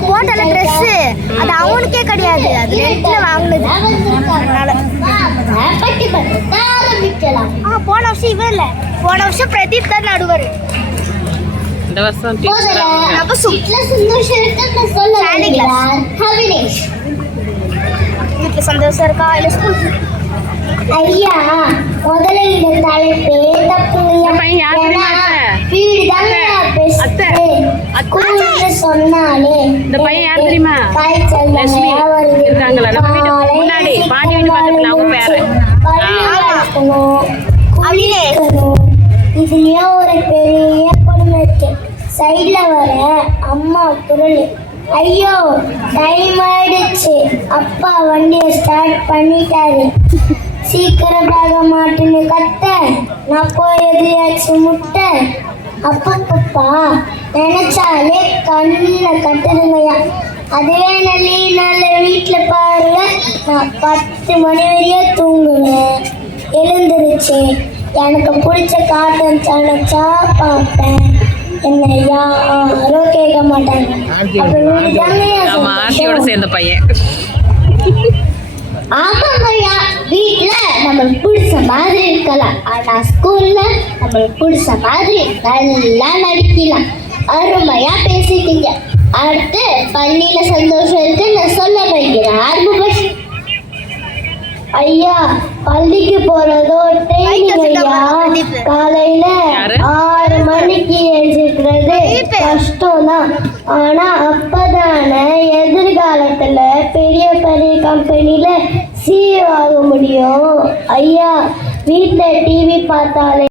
அவன் போட்டல ட்ரெஸ் அது அவனுக்கே கிடையாது, அது ரெண்ட்ல வாங்கினது. போன வருஷம் இவன் இல்ல, போன வருஷம் பிரதீப் தான் நடுவாரு. இந்த வருஷம் வீட்டுல சந்தோஷம் இருக்கா இல்ல ஸ்கூல்? ஐயா முதல்ல இந்த தலைப்பே சொன்னாலே இந்த பையன் யார் தெரியுமா? லட்சுமி இருக்காங்களா நம்ம வீட்டு முன்னாடி பாண்டி வீட்டு பக்கத்துல அவங்க பேரு. இதுலயே ஒரு பெரிய கொடுமை இருக்கு. சைட்ல வர அம்மா குரல், ஐயோ டைம் ஆயிடுச்சு, அப்பா வண்டியை ஸ்டார்ட் பண்ணிட்டாரு, சீக்கிரம் ஆக மாட்டேன்னு கத்த, நான் போய் எதிரியாச்சு முட்டை. அப்பப்பா நினைச்சாலே கண்ணில் கட்டுதுங்கய்யா. அதுவே நல்ல வீட்டில் பாருங்க, நான் 10 மணி வரையே தூங்குவேன். எழுந்துருச்சு எனக்கு பிடிச்ச காட்டன் சேனல்ஸா பார்ப்பேன், என்ன யாரும் கேட்க மாட்டாங்க. ஆர்த்தியோட சேர்ந்த பையன். ஆமாங்கய்யா, வீட்டுல நம்மளுக்கு பிடிச்ச மாதிரி இருக்கலாம், ஆனா ஸ்கூல்ல நம்மளுக்கு பிடிச்ச மாதிரி நல்லா நடிக்கலாம். அருமையா பேசிட்டீங்க. அடுத்து பள்ளியில சந்தோஷம் இருக்கு நான் சொல்ல வைக்கிறேன். ஐயா பள்ளிக்கு போறதோ ட்ரெயினிங் ஐயா. காலையில 6 மணிக்கு எழுந்திருக்கிறது கஷ்டம் தான், ஆனா அப்பதானே எதிர்காலத்துல பெரிய பெரிய கம்பெனில CEO ஆக முடியும். ஐயா வீட்டுல டிவி பார்த்தாலே